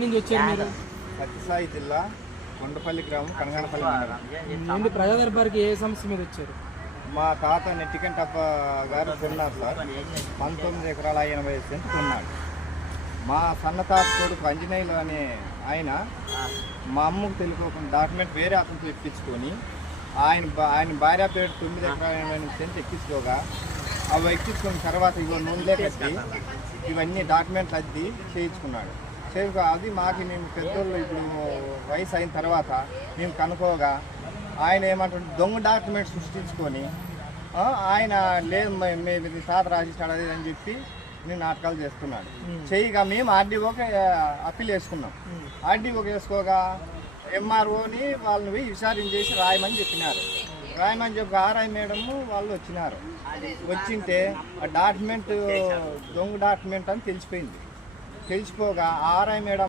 నుంచి వచ్చారు మీరు? సత్యసాయి జిల్లా కొండపల్లి గ్రామం కనగానపల్లి మండలం. ప్రజా దర్బార్కి ఏ సమస్య మీద వచ్చారు? మా తాత నెట్టికంటప్ప గారు కొన్నారు సార్. 19 ఎకరాల 80 సెంట్లు కొన్నాడు. మా సన్న తాత కొడుకు అంజనేయులు అనే ఆయన మా అమ్మకు తెలుసుకోకుండా డాక్యుమెంట్ వేరే అతనితో ఎక్కించుకొని ఆయన భార్య పేరు 9 ఎకరాల 80 సెంట్లు ఎక్కించుకోగా అవి ఎక్కించుకున్న తర్వాత ఇవో నూనెలే కట్టి ఇవన్నీ డాక్యుమెంట్లు అద్ది చేయించుకున్నాడు. అది మాకు మేము పెద్దోళ్ళు ఇప్పుడు వయసు అయిన తర్వాత మేము కనుక్కోగా ఆయన ఏమంటుంటే దొంగ డాక్యుమెంట్ సృష్టించుకొని ఆయన లేదు మేము తాత రాసిస్తాడు అది అని చెప్పి నేను నాటకాలు చేస్తున్నాడు. చేయగా మేము ఆర్డీఓకి అప్పీల్ వేసుకున్నాం. ఆర్డీఓకి వేసుకోగా ఎంఆర్ఓని వాళ్ళని విచారించేసి రాయమని చెప్పినారు. రాయమని చెప్పి ఆర్ఐ మేడము వాళ్ళు వచ్చినారు. వచ్చింటే ఆ డాక్యుమెంట్ దొంగ డాక్యుమెంట్ అని తెలిసిపోయింది. తెలిసిపోగా ఆర్ఐ మేడం